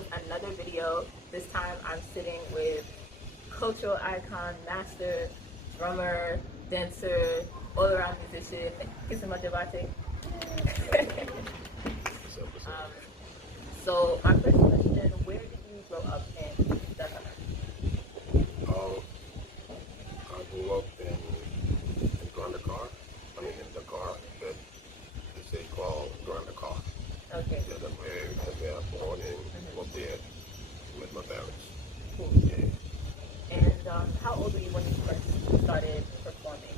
with another video. This time I'm sitting with cultural icon, master, drummer, dancer, all-around musician, Kissima Diabate. So my first question, where did you grow up in Dakar? I grew up in Grand Dakar. I mean, in Dakar, but it's a called Grand Dakar. Okay. Yeah, that's where I was born and grew up there with my parents. Cool. Yeah. And how old were you when you first started performing?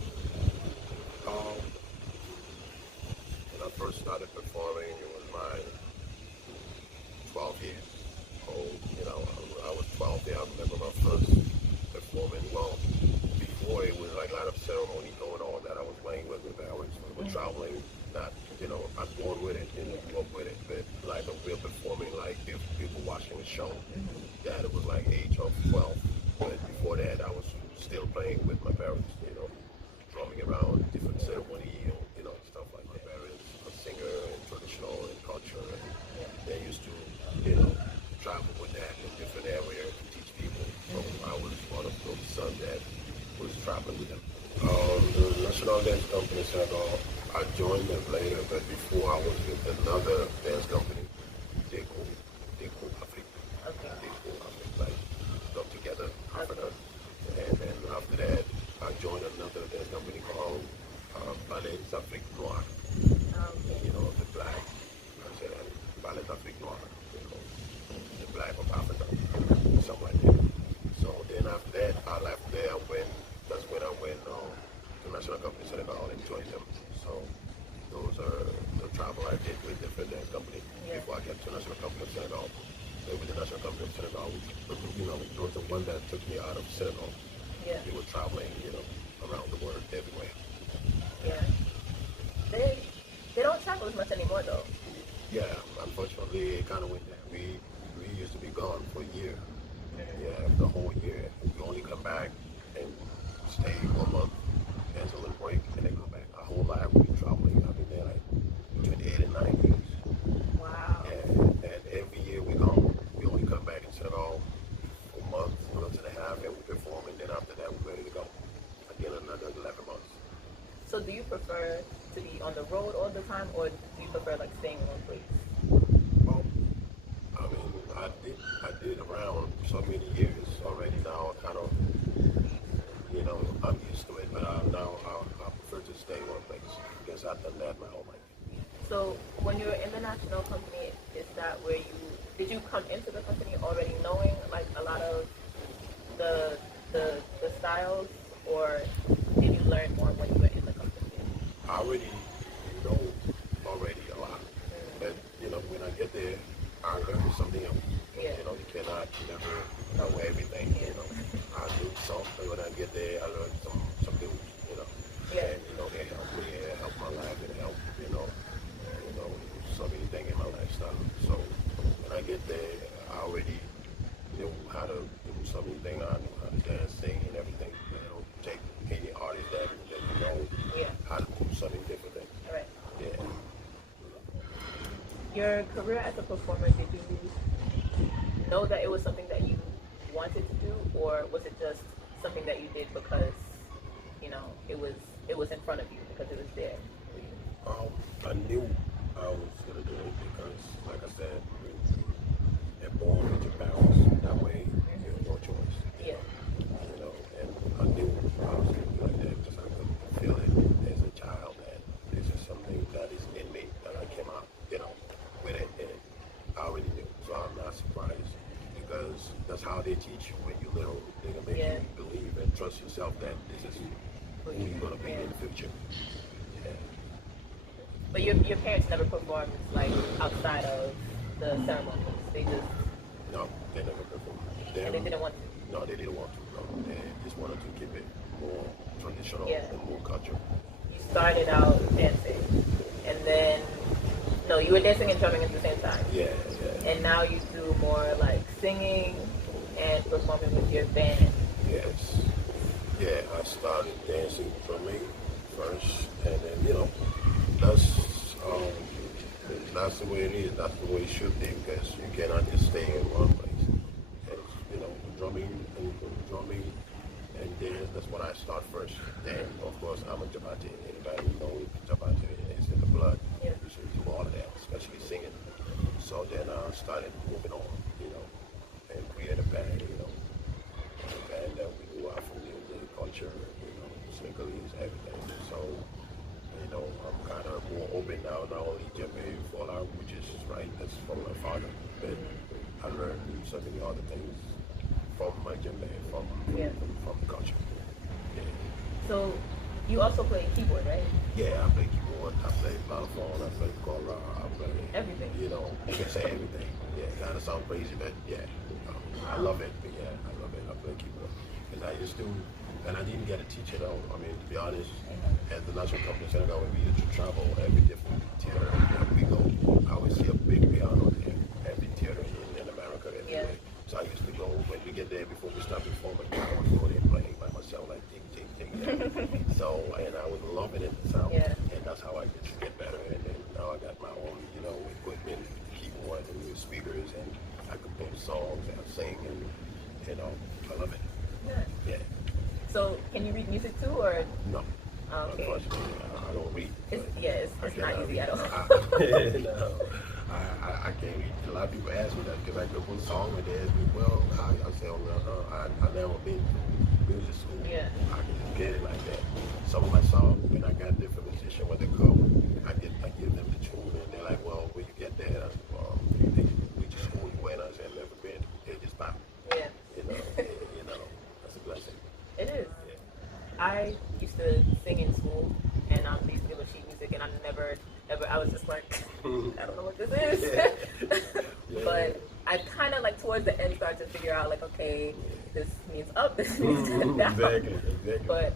When I first started performing, it was my 12 years old. You know, I was 12 there. I remember my first performing. Well, before it was like a lot of ceremony going on that I was playing with my parents. We were traveling, not, I was born with it and grew up with it, but like a real performing, like if people watching the show, that it was like age of 12. But before that, I was still playing with my parents, drumming around different ceremony, stuff like my parents, a singer and traditional and culture. And they used to, travel with that in different areas to teach people. So I was one of those sons that was traveling with them. The National Dance Company said, I joined them later, but before I was with another dance company, Deco Africa. Okay. Deco Africa, like got together, Africa. And then after that, I joined another dance company called Ballet Afrique Noire. The black, I said Ballet Afrique Noire, the black of Africa, something like that. So then after that, I left there that's when I went to National Company Senegal and joined them. So those are the travel I did with different dance companies before I got to National Company of Senegal. Then with the National Company of Senegal, it was the one that took me out of Senegal. Yeah. We were traveling, around the world, everywhere. Yeah. They don't travel as much anymore though. Yeah, unfortunately, it kind of went there. We used to be gone for a year. Yeah, the whole year. We only come back and stay 1 month, dance a little break, and then go back. Our whole life we've been traveling. I've been there like between 8 and 9 years. Wow. And every year we gone. We only come back and settle for a month and a half, and we perform, and then after that we're ready to go. Again, another 11 months. So do you prefer to be on the road all the time, or do you prefer like staying in one place? Well, I mean, I did around so many years already. Now, kind of, I'm used to it. But now I prefer to stay in one place because I've done that my whole life. So when you're in the national company, is that where did you come into the company already knowing like a lot of the styles, or did you learn more when you were in the company? I already know already a lot. But, when I get there, I learn something else. Yeah. You never know everything, I do something when I get there, I learn something, Yeah. And, they help me, it help my life, it help, so many things in my lifestyle. So when I get there, I already know how to do so many things. I know how to dance, sing, and everything. Take any artist that how to do something different. All right. Yeah. Your career as a performer, did you know that it was something that you wanted to do, or was it just something that you did because it was in front of you, because it was there for you? I knew I was gonna do it because, like I said, you're born with your parents. That way, you have no choice. Yeah. And I knew I was gonna do like that because I could feel it as a child that this is something that is in me that I came out, with it, and I already knew. So I'm not surprised because that's how they teach you when you're little. They're gonna make you believe and trust yourself that this is who you're gonna be in the future. Yeah. But your parents never performed like outside of the ceremonies. They just No, they never performed. and they didn't want to. No, they didn't want to. No, they just wanted to keep it more traditional and more cultural. You started out dancing, and then you were dancing and drumming at the same time. Yeah. And now you do more like singing and performing with your band. Yes. Yeah, I started dancing drumming first, and then that's that's the way it is. That's the way it should be because you cannot just stay in one place. And, drumming and then that's when I start first. Then, of course, I'm a Diabate. Anybody who knows Diabate, it's in the blood. Yeah. You should do all of that, especially singing. So then I started moving on, and create a band, a band that we do Afro music, culture, Senegalese, everything. So, I'm kind of more open now, not only djembe, fallout, which is right, that's from my father, but I learned so many other things from my djembe, from culture. Yeah. So you also play keyboard, right? Yeah, I play keyboard, I play xylophone, I play kora, I play everything. You can say everything. Yeah, it kind of sounds crazy, but yeah, I love it. But yeah, I love it. I play keyboard, and I used to, and I didn't get a teacher though. I mean, to be honest, at the National Company Center, when we used to travel every different theater that we go, I always see a big piano there. Every theater in America, everywhere. Yeah. So I used to go when we get there before we start performing. I would go there playing by myself, like ding ding ding. So and I was loving it. So and that's how I just get better. And then now I got my own, equipment, keyboard and new speakers, and I compose songs and I sing, and I love it. Yeah. So can you read music too, or no? Okay. Unfortunately, I don't read. It's not easy at all. No, I can't read. A lot of people ask me that because I go for a song and they ask me, well, I say, I never been to music school. Yeah. I can just get it like that. Some of my songs, when I got different musicians, when they come, I give them the tune and they're like, well, when you get there, we just school you and us and never been. They just pop. Yeah. That's a blessing. It is. Yeah. I used to sing in school, and they used to give us sheet music, and I never, ever, I was just like, I don't know what this is. But I kind of towards the end started to figure out okay, this means up, this means down. Exactly. But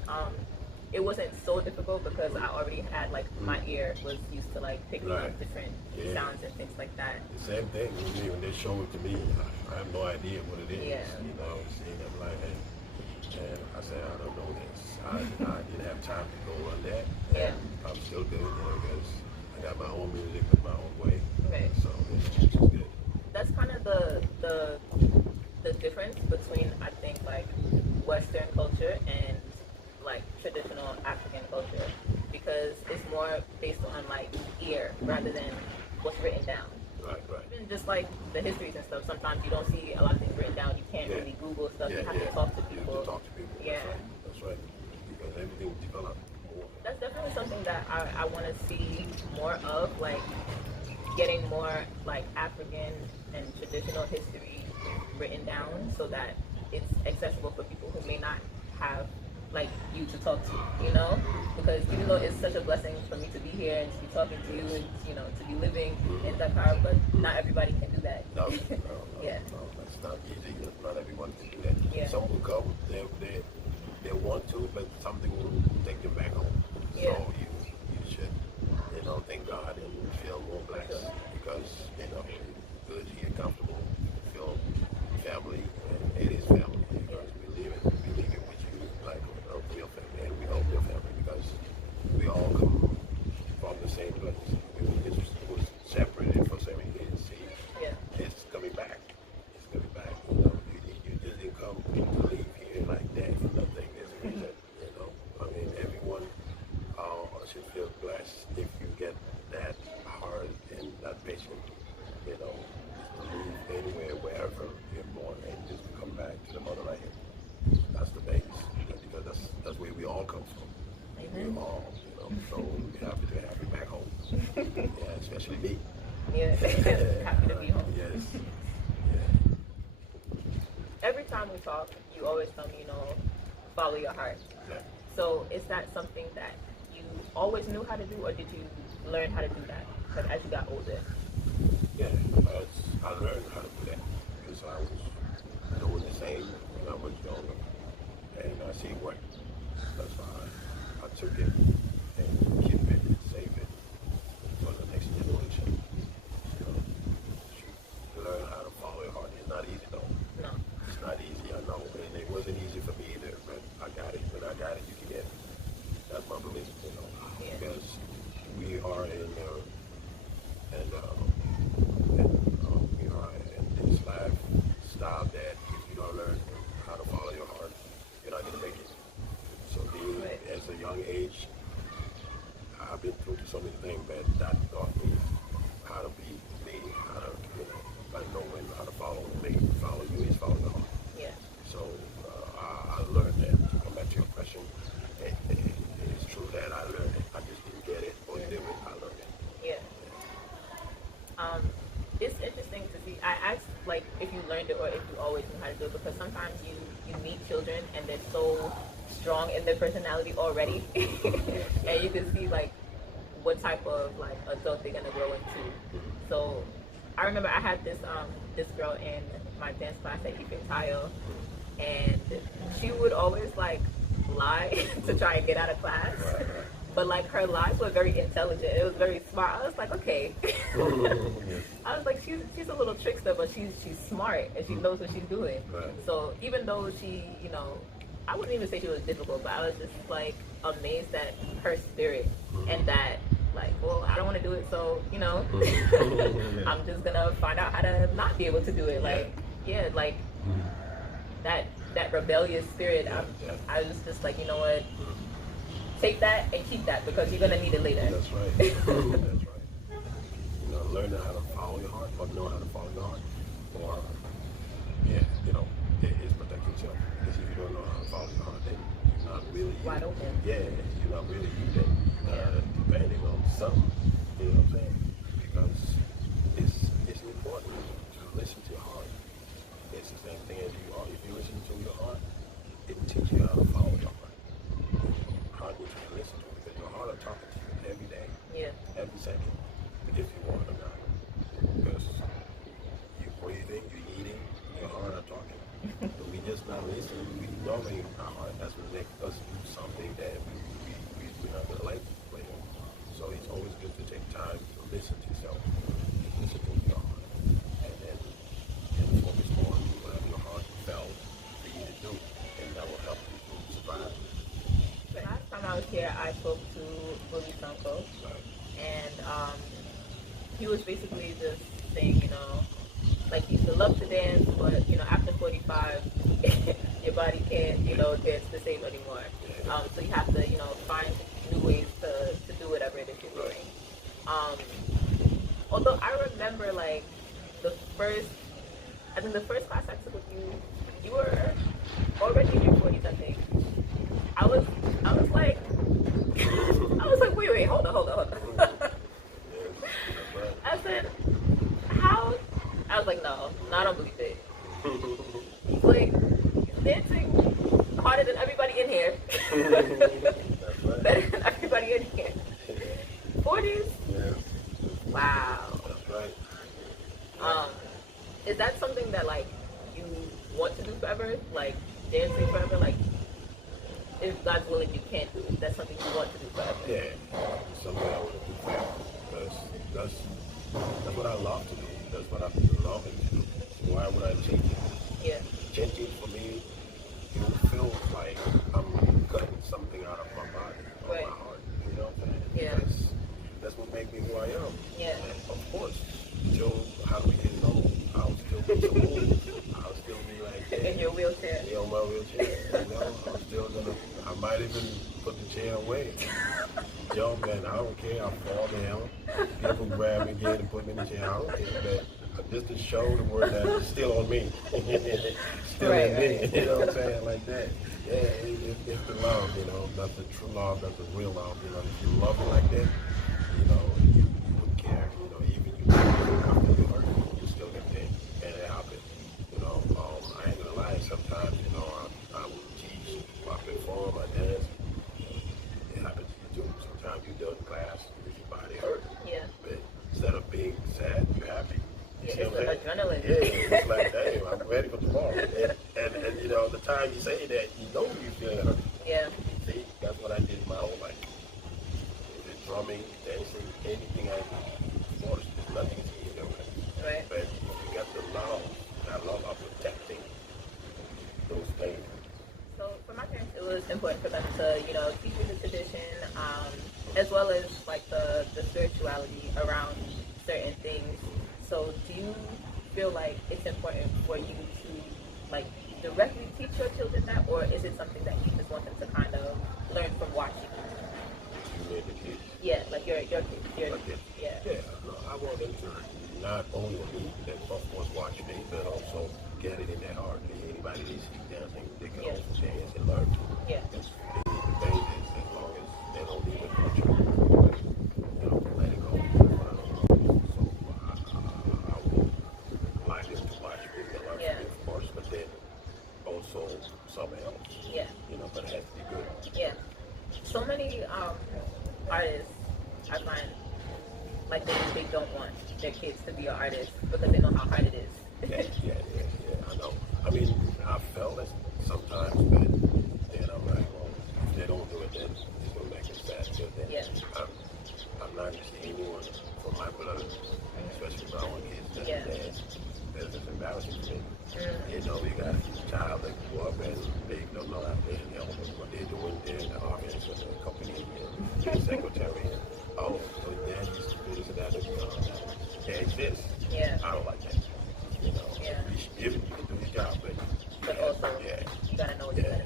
it wasn't so difficult because I already had my ear was used to picking up different sounds and things like that. The same thing with me when they show it to me. I have no idea what it is. Yeah. Seeing them and I said I don't know this. I didn't have time to go on that. Yeah. I'm still good because I got my own music with my own way. Okay. So it's good. That's kind of the difference between I think Western culture and traditional African culture, because it's more based on ear rather than what's written down. Right. Even just the histories and stuff, sometimes you don't see a lot of things written down. You can't really Google stuff. You have to talk to people. You have to talk to people. Yeah. That's right. Because everything develops more. That's definitely something that I want to see more of, getting more African and traditional history written down so that it's accessible for people who may not have you to talk to, because even though it's such a blessing for me to be here and to be talking to you and to be living in Dakar, but not everybody can do that. No, yeah. No, that's not easy. Not everyone can do that. Yeah. Some will come, they want to, but something will take them back home. Yeah. So you should, thank God and feel more blessed because, good here, comfortable, feel family, and it is family because we live it with you like a real family, and we hope your family because we all come from the same place. It was separated for so many years. See, it's coming back. It's coming back. You just didn't come to leave here like that for nothing. There's a reason. I mean, everyone should feel blessed if you get that heart and that patience. Just to move anywhere, wherever you're born, and just to come back to the motherland. That's the base, because that's where we all come from. We all, so we're happy to have you back home. Yeah, especially me. Yeah, happy to be home. Yes. Yeah. Every time we talk, you always tell me, follow your heart. Yeah. So is that something that you always knew how to do, or did you learn how to do that as you got older? Yeah, I learned how to do that because I was doing the same when I was younger, and I see it work. That's why I took it and keep it and save it for the next generation. Learn how to follow your heart. It's not easy though. No. It's not easy, I know, and it wasn't easy for me either, but I got it. When I got it, you can get it. That's my belief, because we are in so many things that taught me how to be me, how to, like knowing how to follow me. Follow you is follow the heart. Yeah. So I learned that. To come back to your question, it's true that I learned it. I just didn't get it or do it. I learned it. Yeah. It's interesting to see. I asked like if you learned it or if you always knew how to do it, because sometimes you meet children and they're so strong in their personality already, and you can see like what type of like adult they're gonna grow into. So I remember I had this girl in my dance class at Fatou, and she would always like lie to try and get out of class. But like her lies were very intelligent. It was very smart. I was like, okay. I was like, she's a little trickster, but she's smart and she knows what she's doing. Right. So even though she, I wouldn't even say she was difficult, but I was just like amazed at her spirit and that like, well, I don't want to do it, so I'm just gonna find out how to not be able to do it. Like, like that rebellious spirit. I was just like, you know what? Take that and keep that because you're gonna need it later. That's right. That's right. Learning how to follow your heart, or know how to follow your heart, or it's protect yourself. Because if you don't know how to follow your heart, then you're not really wide open. Yeah, you're not really even depending on something. You know what I'm saying? Because it's important to listen to your heart. It's the same thing as you are. If you listen to your heart, it will teach you how to follow your heart. Heart needs to listen to it because your heart is talking to you every day, every second, if you want it or not. Because you're breathing, you're eating, your heart are talking. But we just not listening. We ignoring our heart. That's what makes us do something that we're not gonna like later. So it's always good to take time to listen to yourself, listen to your heart, and then focus on whatever your heart felt for you to do, and that will help you to survive. Last time I was here, I spoke to Willie Sanko, and he was basically just saying, like he still loves to dance, but after 45, your body can't, dance the same anymore. So you have to, find new ways to do whatever it is you're doing. Although I remember like the first class I took with you, you were already in your 40s, I think. I was like, wait, hold on. I said, how? I was like, no, I don't believe it. He's like, dancing harder than everybody in here. Better than everybody in here. 40s? Yeah. Wow. That's right. Is that something that like you want to do forever? Like dancing forever? Like if God's willing you can't do it. That's something you want to do forever. Yeah. Something I want to do forever. Because that's what I love to do. That's what I'm loving to do. Why would I change it? Yeah. Changing for me, it feels like I'm cutting something out of my body, or my heart. You know what I'm saying? Yeah. Because that's what makes me who I am. Yeah. And of course, till how do we get old? I'll still be so old. I'll still be like that. In your wheelchair. Yeah, on my wheelchair. I'm still I might even put the chair away. Jump and I don't care. I'll fall down. People grab me again and put me in the chair. I don't care. But just to show the word that it's still on me. Still in me. You know what I'm saying? Like that. Yeah, it's the love, That's the true love. That's the real love. If you love it like that, you wouldn't care. Even you after you hurt, you still get there. And it happens. I ain't gonna lie. Sometimes, I will teach, I perform, I dance. It happens to you too. Sometimes you do in class, your body hurt. Yeah. But instead of being sad, you're happy. It's adrenaline. Yeah, it's like, hey, I'm ready for tomorrow. And the time you say that, you know you feel hurt. Yeah. See, that's what I did my whole life. Drumming, dancing, anything I do. Sports, nothing is easy. Right. But you got the love, that love of protecting those things. So for my parents, it was important for them to, teach me the tradition, as well as like the spirituality around certain things. So do you feel like it's important for you to like directly teach your children that, or is it something that you just want them to kind of learn from watching? You need to teach. Yeah, like your kids, yeah, Yeah, no, I want them to not only of course watch me, but also get it in their heart. Anybody they see dancing, they can yeah, also dance and learn. yeah, Because the thing is, as long as they don't leave the culture, let it go. So I would like them to watch me and learn yeah, from me, of course, but then also something else, yeah, but it has to be good. yeah. So many artists, I find, like they don't want their kids to be an artist because they know how hard it is. I know. I mean, I felt it sometimes, but then I'm like, well, if they don't do it, then it's gonna make it sad. Because then Yeah, I'm, I'm not used to anyone from my blood, especially my own kids, that yeah, dance. That's just embarrassing to me. mm, You got a child that grew up and they don't know how to help what they're doing. They're in the office with the company and they're secretary. And, oh, so dad used to do this and that. That can't exist. yeah, I don't like that. yeah. You can do your job, but But also, yeah, you gotta know what you yeah,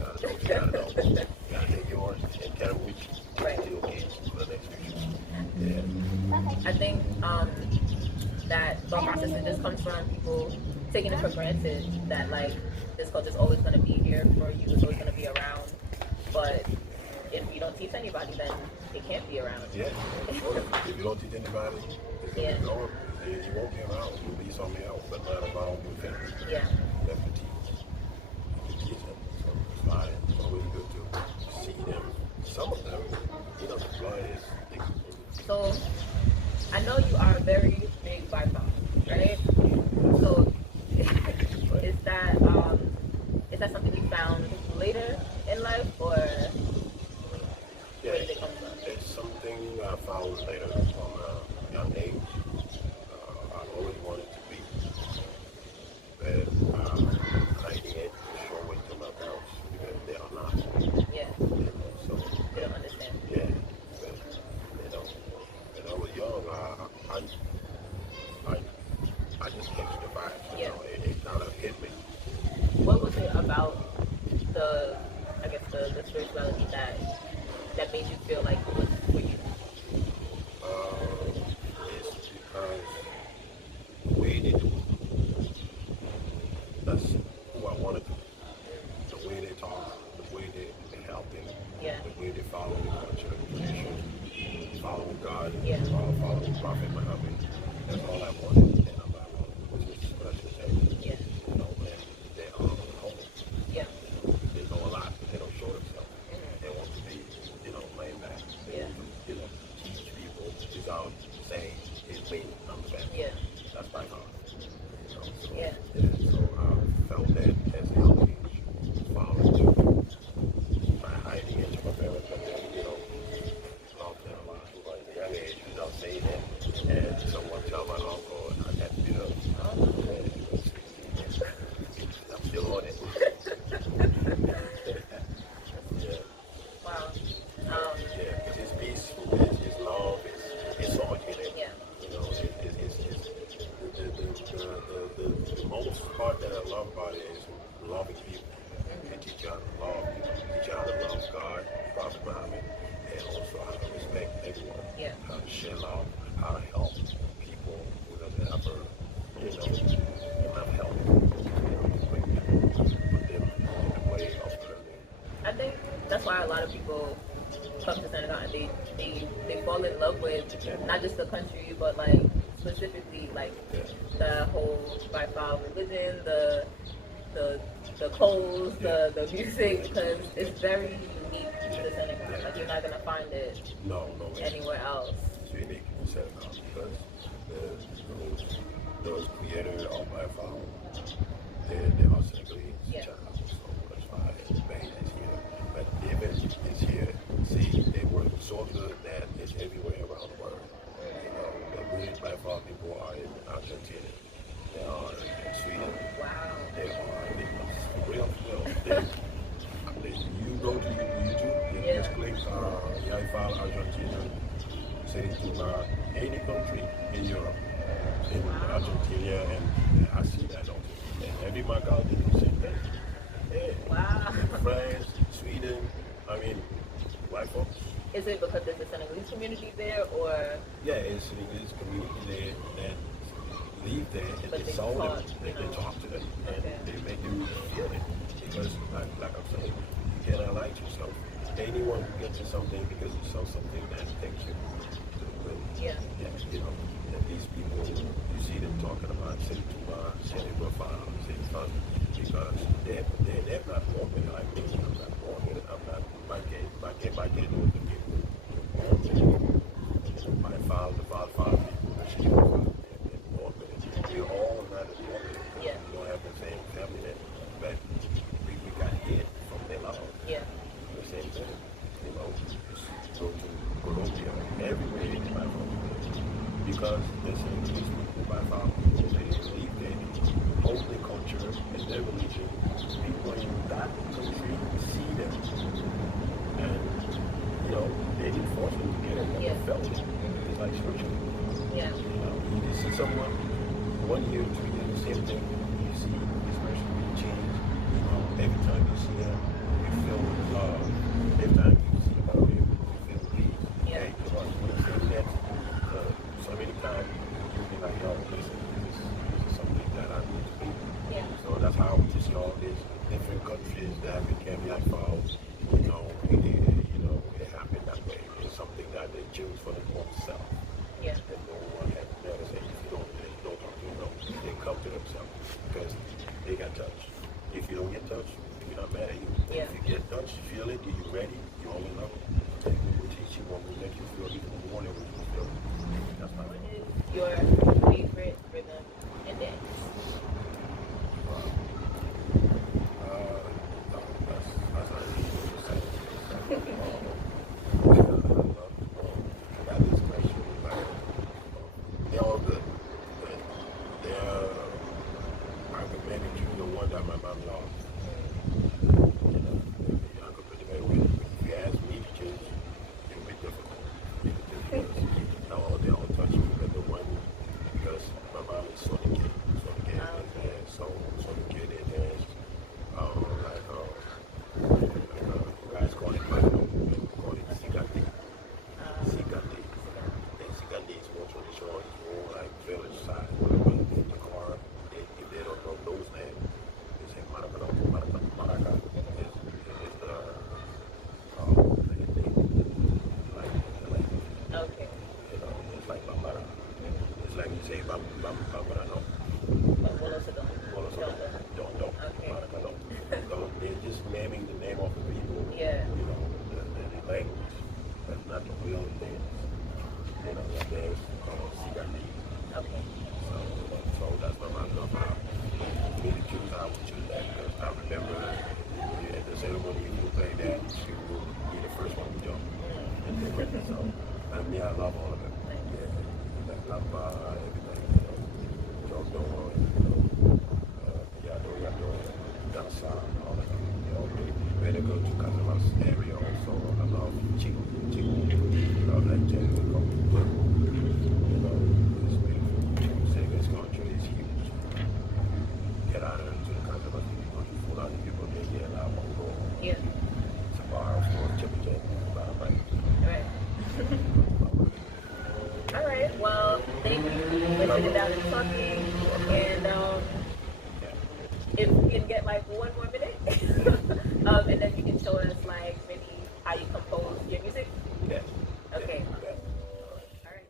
gotta know. you gotta know what you gotta know. You gotta take yours and kind of reach Right. to your kids for the next future. Yeah. I think that thought process it just comes from people taking it for granted that like this culture is always going to be here for you, it's always going to be around. But if you don't teach anybody, then it can't be around. Yeah. If you don't teach anybody, it's gonna be gone. You won't be around. You'll be something else. But not about your family. Yeah. You have to teach. You teach them. So it's fine. It's always good to see them. Some of them, the blood is thick. So I know you are a very big Wi-Fi, right? So is that something you found later in life, or Yeah, where did it come from? it's something I found later from a young age. I always wanted to be, but hiding it to show it to my parents because they are not. Yeah, So they don't understand. yeah, but when I was young, I, I just catch the vibes. Yeah. It kind of hit me. What was it about the, I guess the spirituality that made you feel like it was for you? It's because the way they do it, that's who I wanted to be. The way they talk, the way they helping, Yeah, the way they follow the culture, the tradition, following God, yeah, following Prophet Muhammad. That's all I wanted. And I'm like, well, which is what I should say. yeah, And they are humble. yeah, They know a lot, but they don't show themselves. mhm, They want to be, laying back. They yeah, want to, teach people without saying, it's me, I'm the best. yeah, That's my God. So, yeah, so I felt that as a young age, following them, by hiding it from my parents, but then, love them a lot. But at a young age, without saying it, and someone tell my uncle, I had to be the, I'm still on it. Yeah. wow, Yeah, because it's peaceful, it's love, it's so much in it. yeah, The most part that I love about it is loving people. And teach you how to love, teach you how to love God, Prophet Muhammad, and also how to respect everyone, yeah, how to share love, how to help people who doesn't have enough help. Put them in the way of learning. I think that's why a lot of people come to Senegal and they fall in love with not just the country, but like specifically like the whole Wi-Fi religion, the clothes, the music, because it's very unique to Senegal. Like you're not gonna find it No, anywhere else. it's unique in Senegal because those creators of my phone, they are Senegalese. Yeah. So that's why the band is here. But even it's here, see, they work so good that it's everywhere around the world. The really by far people are in Argentina. They are in Sweden. Wow. They are in real. You go to YouTube, you just click Yaifal Argentina, say to any country in Europe, in Argentina, and I see that on TV. And every month out there, you see that. Yeah. Wow. France, Sweden, I mean, white folks. Is it because there's a Senegalese community there, or Yeah, it's community there that leave there and but they they saw them taught, and they talk to them and okay, they make them feel it. Because like I'm saying, you cannot lie to yourself. Anyone who gets you something because you sell something that takes you to the will. yeah, Yeah, you know, and these people, you see them talking about say Tuma, say profile, say fun, because they're not walking like me. I'm not walking. I'm not my kid knows the people. My father, people, the she was walking. We're all not walking. yeah, We don't have the same family that, but we got hit from their love. yeah, The same thing. You know, just go to Colombia, everywhere in my country. Because there's some these people by found people, they believe that hold their culture and their religion. People in that country see them. And, you know, they didn't force them to get it, but yeah, they felt it. It's like scripture. yeah, You know, you see someone 1 year, 2 years, the same thing. You see this person really change. You know, every time you see them, you feel love. Every time you see about him, you feel peace. yeah, Hey, come on, when you say that, so many times you'll be like, yo, listen, this is something that I need to be. yeah, So that's how we see all these different countries that became like falls. It happened that way. It's something that they choose for their own self. yeah, And no one has never said if you don't talk to them, no. They come to themselves because they got touched. If you don't get touched, we're not mad at you. yeah. If you get touched, feel it, you're ready, you always know. And we will teach you what will make you feel even more than what you feel. That's my What name. is your favorite rhythm and dance? That's not easy to say. I got this question, like, they're all good, but they're, I could maybe choose the one that my mom lost. You know, I could put it that way. If you ask me to choose, it would be difficult. They all touch me, but the one, because my mom is sort of kid, and so the kid is dance, guys call it Fatou, call it Sigati. Sigati. And Sigati is more traditional, it's more like village side. But in the car, if they don't know those names, they say Maraca. Maraca is the like, Okay. you know, it's like Bambara. It's like you say Bambara, no. But Wolosa don't. Don't. Okay. Maraca, don't. So they're just naming the name of the people, Yeah. you know, the language. That's not the real dance. You know, the dance called Sigati. Okay. So that's what I'm talking about. Me to choose, I would choose that because I remember at the ceremony if you play that, you will be the first one to jump. So, I love all of it. Yeah, I love everything, you know, Jodo, Yado, Dansa, all that. You know, when I go to Kissima area also, I love Chico. I love that jazz. You know, it's beautiful. This country is huge. Get out of into the Kissima, you go to full out of people, they get a lot more gold. Yeah. It's a bar for Chippy J. Right. All right. Well, thank you for sitting down and talking. And if you can get like 1 more minute, and then you can show us like maybe how you compose your music. Yes. Okay. Yes. All right.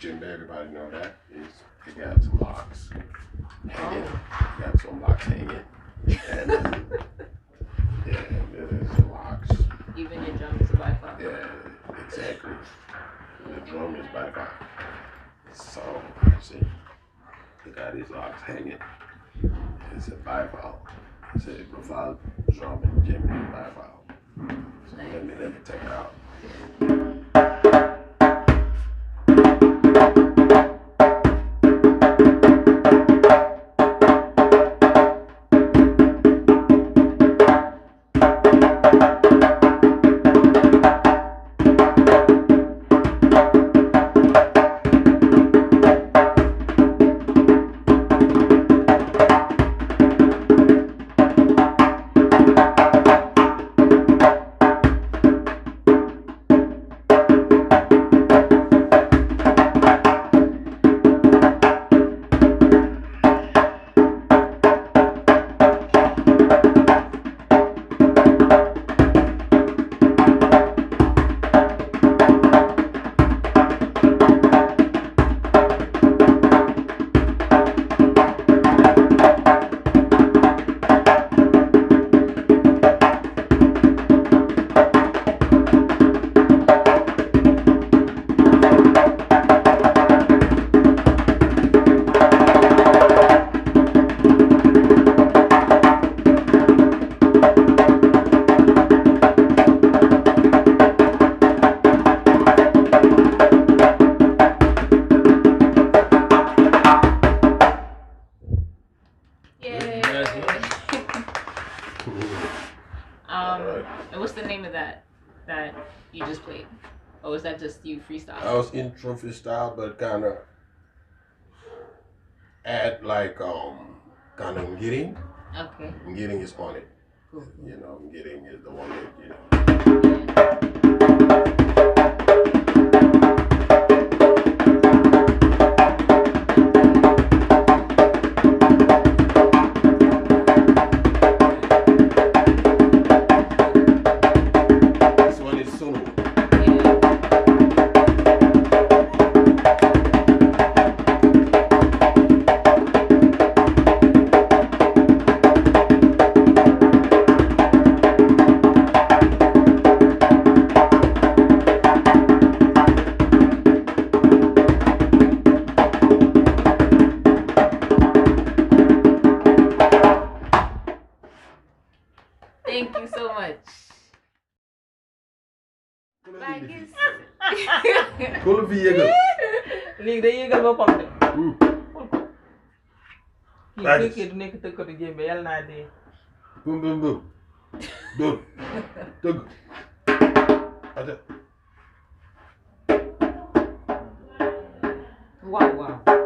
Jimbe, everybody know that. They got some locks hanging. They got some locks hanging. And yeah, there's some locks. Even your drum is a by far. Yeah, exactly. The drum is by far. So, see, they got these locks hanging. It's a bi-file. It's a profile drum and Jimbe bi-file. So let me take it out. And what's the name of that you just played? Or was that just you freestyle? I was intro freestyle, but kind of add like kind of Ngitting. Okay. Ngitting is on it. Cool. You know, Ngitting is the one that Thank you so much. Kul fi yëgal. léegi day yëgal boppam de. kii du nekk tëkkatu Jimbe yàlla naa dee. Bum bum bum. Dóor. Tëgg. Wow.